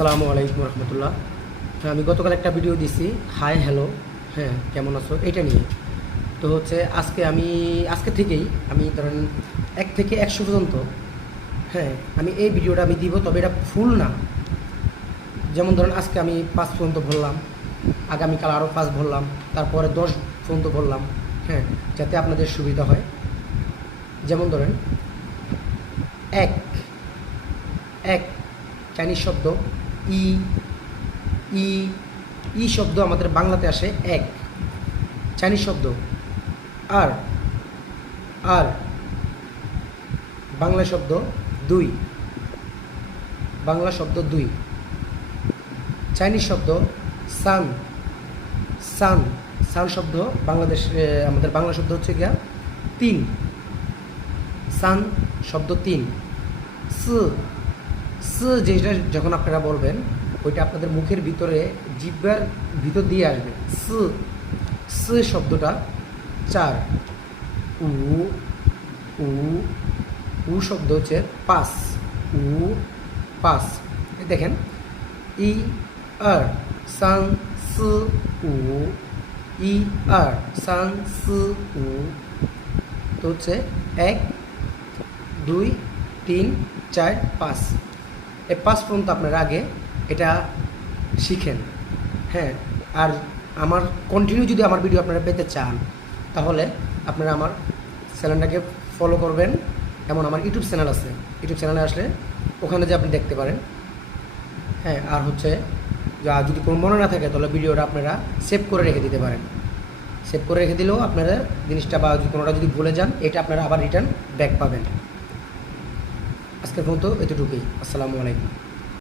আসসালামু আলাইকুম রহমতুল্লাহ। হ্যাঁ, আমি গতকাল একটা ভিডিও দিছি হাই হ্যালো, হ্যাঁ কেমন আছো এটা নিয়ে। তো হচ্ছে আজকে থেকেই আমি ধরেন 1 থেকে 100 পর্যন্ত, হ্যাঁ আমি এই ভিডিওটা আমি দিব, তবে এটা ফুল না। যেমন ধরেন আজকে আমি 5 পর্যন্ত বললাম, আগামীকাল আরও 5 বললাম, তারপরে 10 পর্যন্ত বললাম, হ্যাঁ যাতে আপনাদের সুবিধা হয়। যেমন ধরেন এক এক চাইনিজ শব্দ ই ই ই শব্দ আমাদের বাংলাতে আসে এক, চাইনিজ শব্দ। আর আর বাংলা শব্দ দুই, বাংলা শব্দ দুই। চাইনিজ শব্দ সান সান সান শব্দ বাংলাদেশ, আমাদের বাংলা শব্দ হচ্ছে গিয়া তিন, সান শব্দ তিন। সি সি যেটা যখন আপনারা বলবেন ওইটা আপনাদের মুখের ভিতরে জিহ্বার ভিতর দিয়ে আসবে। সি সি শব্দটা চার। উ উ উ শব্দ হচ্ছে পাঁচ, উ পাঁচ। দেখেন ই আর সান সি উ, ই আর সান সি উ। তো হচ্ছে 1 2 3 4 5, এই 5 পর্যন্ত আপনারা আগে এটা শিখেন। হ্যাঁ, আর আমার কন্টিনিউ যদি আমার ভিডিও আপনারা পেতে চান তাহলে আপনারা আমার চ্যানেলটাকে ফলো করবেন। এমন আমার ইউটিউব চ্যানেল আছে, ইউটিউব চ্যানেলে আসলে ওখানে যে আপনি দেখতে পারেন। হ্যাঁ, আর হচ্ছে যদি কোনো মনে না থাকে তাহলে ভিডিওটা আপনারা সেভ করে রেখে দিতে পারেন। সেভ করে রেখে দিলেও আপনারা জিনিসটা বা কোনোটা যদি ভুলে যান এটা আপনারা আবার রিটার্ন ব্যাক পাবেন। আজকের পর্যন্ত এতটুকুই। আসসালামু আলাইকুম।